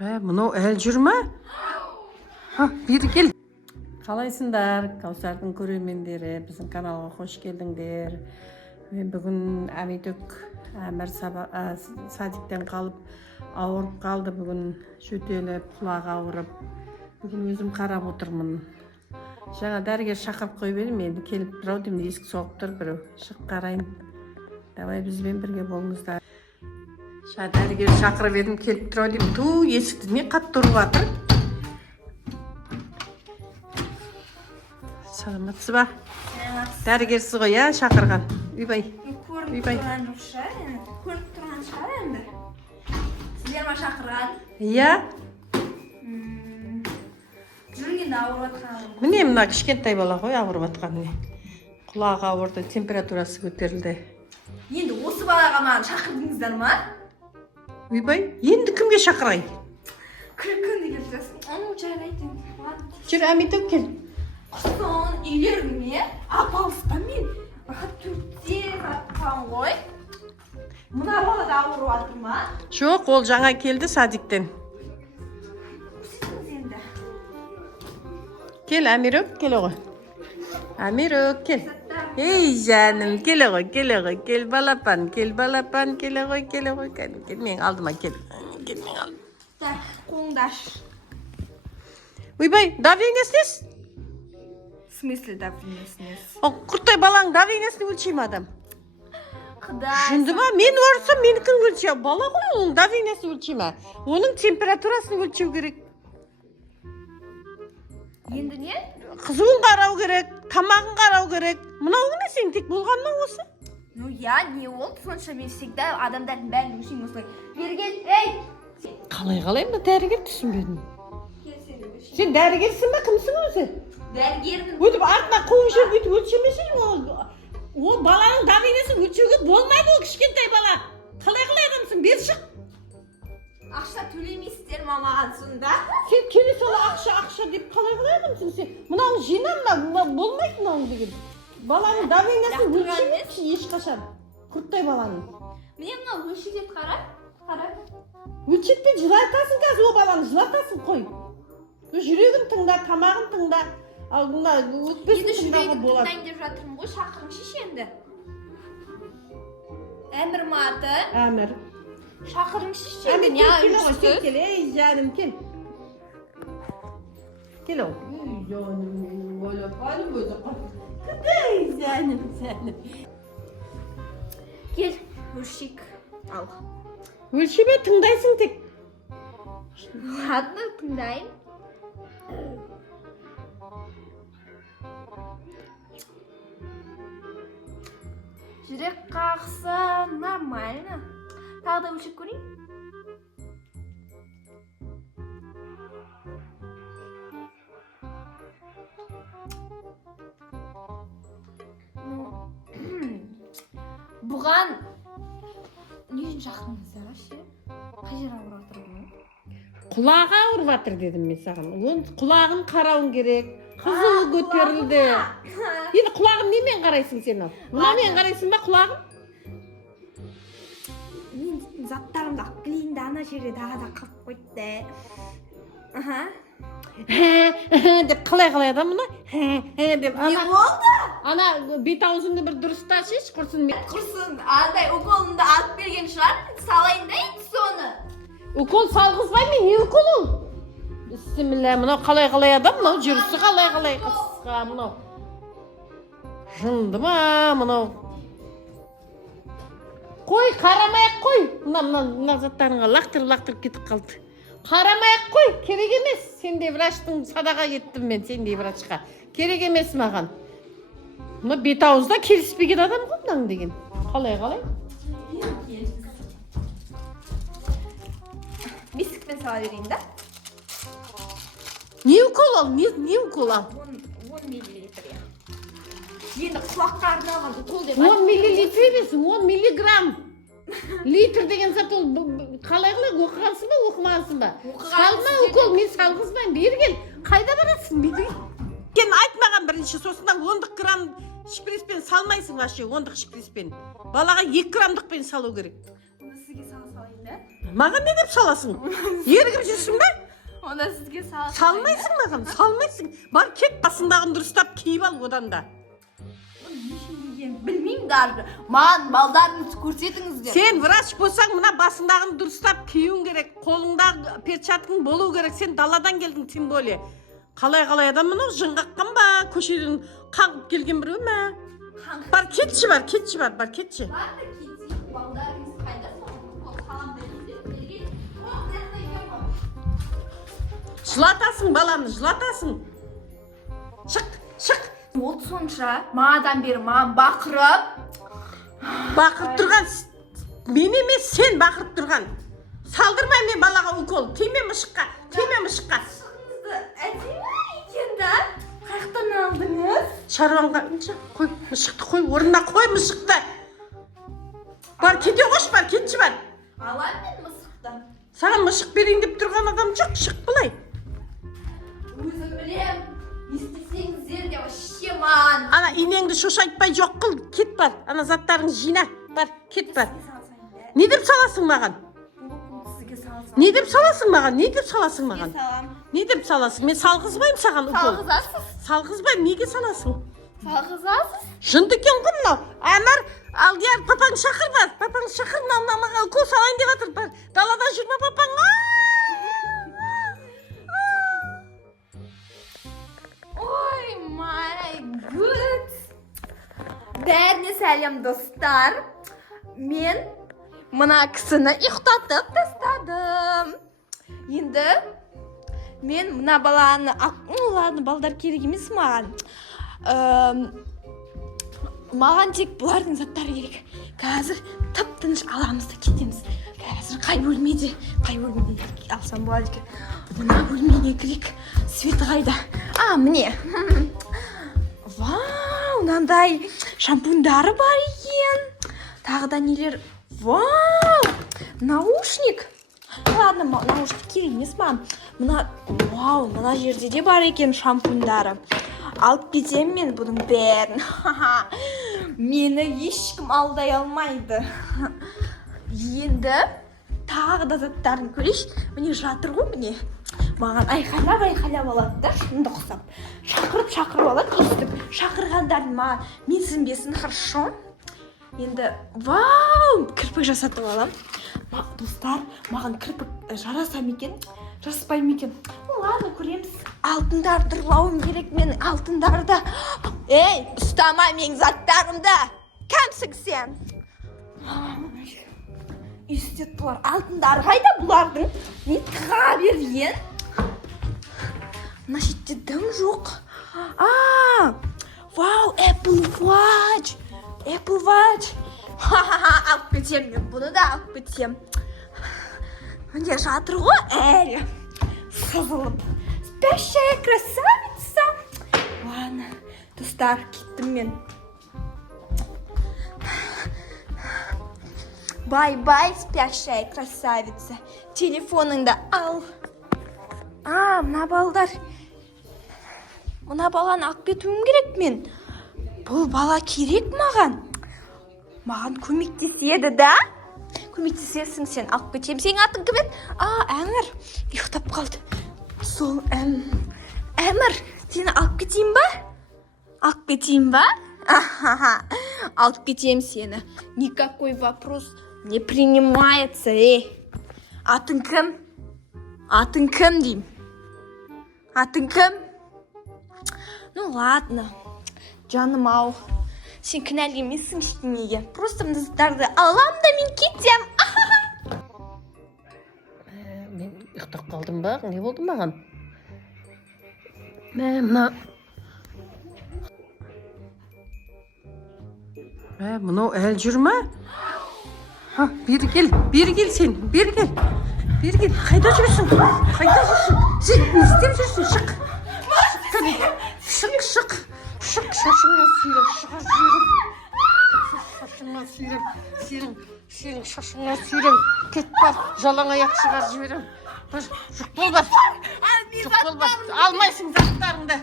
Мынау әл жүр ма? Бері кел. Қалайсыңдар, Каусардың көрермендері, біздің каналға қош келдіңдер. Мен бүгін Әмитөк әмір садиктен қалып ауырып қалды. Бүгін жөтеліп, құлағы ауырып. Бүгін өзім қарап отырмын. Жаңа дәрігер шақырып қойып едім, енді келіп тұр ау деймін, есік соғып тұр біреу. Шығып қарайын. Давай бізбен бірге болыңыздар. Жаңа дәрігер шақырып едім, келіп тұр ау деймін. Ту, есікті не қатты ұрып жатыр? Саламатсыз ба? Дәрігерсіз ғой, я шақырған. Үйбай. Көріп тұрған шығар енді. Сіздер ма шақырған? Иә. Жүргенде ауырып жатқан. Міне мына кішкентай бала ғой ауырып жатқан. Құлағы ауырды, температурасы көтерілді. Енді осы балаға маған шақырдыңыздар ма? Үйбай, енді кімге шақырай? Күнде келесің. Оның жарайды. Жүр, Әмитөк кел. Құсын үйлеріңе апалыста мен төртте жатқан ғой. Мына бала да ауырып жатыр ма? Жоқ, ол жаңа келді садиктен. Көрсетіңіз енді. Кел, Әмирөк, кел ғой. Әмирөк, кел. Ей, жаным, келе ғой, кел балапан, кел ғой, кел, мен алдыма кел, мен алдыма. Так, қолыңды аш. Ойбай, давление снес? В смысле давление снес? Құрттай балаң давлениесін өлшей ме адам? Құдай. Жынды ма? Мен орысым, менікін өлшей. Бала ғой, оның давлениесін өлшей ме? Оның температурасын өлшеу керек. Енді не? Қызуын қарау керек, тамағын қарау керек. Мынау не сен тек болған ма осы? Ну я не ол, сонша мен всегда адамдардың бәрін өлшеймін осылай. Берген, ей! Қалай мына дәрігер түсінбедім. Келсені өлшеймін. Сен дәрігерсің ба, кімсің өзі? Дәрігермін. Өйтіп артына қуып жүріп өйтіп өлшемесең ол баланың давлениесін өлшеуге болмайды, ол кішкентай бала. Қалай адамсың, бер шық. Ақша төлемейсіздер ма маған сонда? Сен келе сала ақша деп қалай адамсың сен? Мынауны жина, болмайды мынауны деген. Баланың давлениесін өлшемейсің ешқашан. Құрттай баланың. Міне мынау өлшеп қара. Өлшетпей жылатасың қазір ол баланы, жылатасың қой. Жүрегін тыңда, тамағын тыңда. Ал мына өкпесін тыңдауға болады. Тыңдайын деп жатырмын ғой, шақырыңшы енді. Әмір ма аты? Әмір. Шақырыңшы енді. Әмір, кел, ей жаным, кел. Кел оу. Ей жаным, ойлапаным өзі қой. Ей жаным. Кел, өлшек ал. Өлшеме, тыңдайсың тек. Ладно, тыңдайын. Жүрек қағысы нормально. Тағы да өлшеп көрейін. Бұған не үшін шақырдыңыздар ше? Қай жер ауырып жатыр бұның? Құлағы ауырып жатыр дедім мен саған. Құлағын қарауың керек. Қызуы көтерілді. Енді құлағын немен қарайсың сен ал? Мынамен қарайсың ба құлағын? Мен заттарымды алып келейін де ана жерде тағы да қалып қойды. Деп қалай адам мұны? Деп Не болды? ана бет аузыңды бір дұрыста шеш, құрсын. Құрсын, андай уколымды алып берген шығар. Салайын да енді соны. Укол салғызбаймын, не укол ол? Бісміллә, мынау қалай адам, мынау жүрісі қалай қысқа, мынау. Жынды ма, мынау. Қой, қарамай-ақ қой. Мына заттарыңа лақтырып кетіп қалды. Қарамай-ақ қой, керек емес. Сендей врачтың садаға кеттім мен, сендей врачқа. Керек емес маған. Мұны бет ауызда келіспеген адам ғой мынаң деген. Қалай? Бесікпен сала берейін да. Не укол ал? 10 миллилитр. Енді құлаққа арналған укол деп. 10 миллилитр емес, 10 миллиграмм. Литр деген зат ол қалай оқығансың ба, оқымағансың ба? Салма укол, мен салғызбаймын, бері кел. Қайда барасың? Кен айтмаған бірінші, сосын 10 грамм шприспен салмайсың вообще, 10 шприспен. Балаға 2 граммдықпен салу керек. Оны сізге салайын да. Маған не деп саласың? Ерігіп жүрсің бе? Онда сізге салып. Салмайсың маған, салмайсың. Бар кет басындағын дұрыстап киіп ал одан да. Білмеймін даже. Маған балдарыңызды көрсетіңіздер. Сен врач болсаң, мына басындағын дұрыстап киюің керек. Қолыңда перчаткың болу керек. Сен даладан келдің, тем более. Қалай адам мынау жыңғаққан ба? Көшеден қаңғып келген біреу ме? Бар кетші бар, бар кетші. Балдарыңыз қайда Жылатасың баланы, жылатасың. Шық. От сонша мағадан бері маған Бақырып тұрған, мен емес, сен бақырып тұрған. Салдырмай мен балаға укол. Тиме мұшыққа. Шығыңызды әдемі екен да. Қаяқтан алдыңыз? Шаруанға, қой, мұшықты қой, орнына қой мұшықты. Бар, кете қош бар, кетші бар. Алам мен мысықты. Саған мұшық берейін деп тұрған адам жоқ, шық бұлай. Өзім білем. Естесеңіздер де вообще маған. Ана инеңді шошайтпай жоқ қыл, кет бар. Ана заттарың жина, бар, кет бар. Не деп саласың маған? Сізге салсам. Не деп саласың маған? Салам. Не деп саласың? Мен салғызбайым саған укол. Салғызасыз. Салғызбайым, неге саласың? Салғызасыз. Жынды екен ғой мынау. Әмір, алдияр, папаң шақыр бар. Папаң шақыр, мынау укол салайын деп жатыр. Бар, далада жүрме папаң. Ой, my good. Бәріне сәлем достар. Мен мына кісіні ұйықтатып тастадым. Енді мен мына баланы, ладно, балдар керек емес маған. Маған тек бұлардың заттары керек. Қазір тып-тыныш аламыз да кетеміз. Қазір қай бөлмеде алсам болады екен. Мына бөлмеге кірейік. Светі қайда? Міне. Вау, мынандай шампуньдары бар екен. Тағы да нелер? Вау, наушник. Ладно, наушник керек емес маған. Мына жерде де бар екен шампуньдары. Алып кетемін мен бұның бәрін. Мені ешкім алдай алмайды. Енді тағы да заттарын көрейші. Міне жатыр ғой, міне. Маған айқайлап алады да, шынды құсап. Шақырып алады, естіп. Шақырғандарын маған менсінбесін, хорошо. Енді, вау, кірпік жасатып алам. Достар, маған кірпік жараса екен, жараспай екен. Ладно, көреміз. Алтындарды ұрлауым керек менің, алтындарды. Ей, ұстама менің заттарымды. Кәмсің сен? Үстет бұлар, алтындары қайда бұлардың? Не тыға берген? Мына шетте дым жоқ. Вау, Apple Watch. Алып кетем мен, бұны да алып кетем. Міне жатыр ғой, әлі. Сызылып. Спящая красавица. Ладно, достар, кеттім мен. Бай-бай, спящая красавица. Телефоныңды ал. Мына балдар. Мына баланы алып кетуім керек мен. Бұл бала керек маған. Маған көмектеседі да? Көмектесерсің сен, алып кетем. Сен атын кім еді? Әмір. Ұйықтап қалды. Сол Әмір, сені алып кетейін ба? Алып кетем сені. Никакой вопрос не принимается, Атын кім? Дейм. Атын кім? Ну ладно, жаным ау. Сен кінәлі емессің ештеңеге. Просто мына заттарды алам да мен кетем. Мен ұйықтап қалдым ба? Не болды маған? Мынау әл жүр ма? Бері кел сен, бері кел. Қайда жүрсің? Сен не істеп жүрсің? Шық. Шашыңа сүйрем. Сенің шашыңа сүйрем. Кет бар, жалаң аяқ шығар жіберем. Жұқ бол бар. Алмайсың заттарыңды.